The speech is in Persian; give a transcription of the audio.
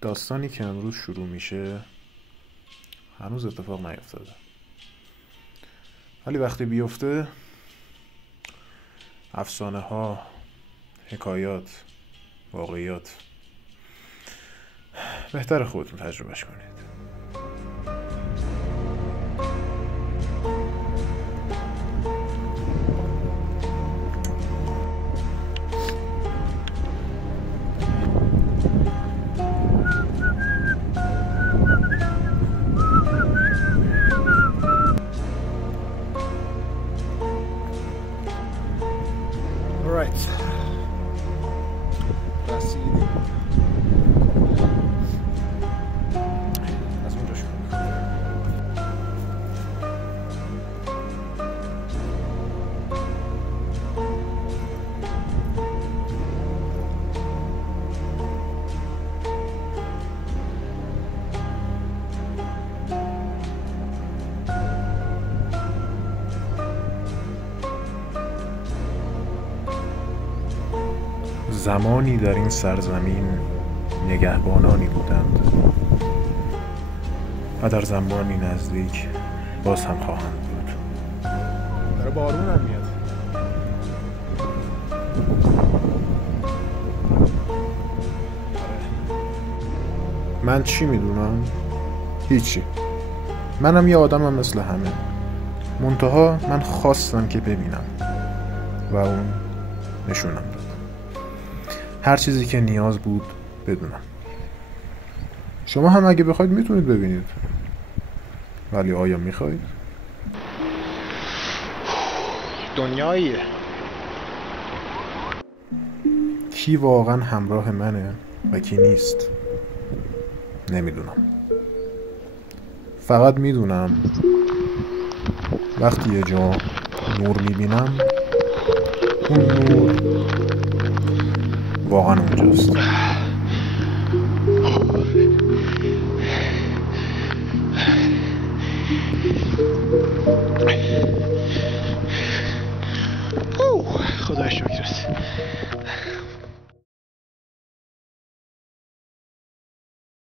داستانی که امروز شروع میشه هنوز اتفاق نیفتاده، ولی وقتی بیفته افسانه ها، حکایات، واقعیات بهتر خودتون تجربهش کنید. رسیدیم از اونجا شروع میکنم. زمانی در این سرزمین نگهبانانی بودند و در زمانی نزدیک باز هم خواهند بود. داره بارون هم میاد. من چی میدونم؟ هیچی. منم یه آدمم مثل همه، منتها من خواستم که ببینم و اون نشونم داد. هر چیزی که نیاز بود بدونم. شما هم اگه بخواید میتونید ببینید، ولی آیا میخواید؟ دنیاییه. کی واقعا همراه منه و کی نیست نمیدونم. فقط میدونم وقتی یه جا نور میبینم اون نور واقعا اونجاست.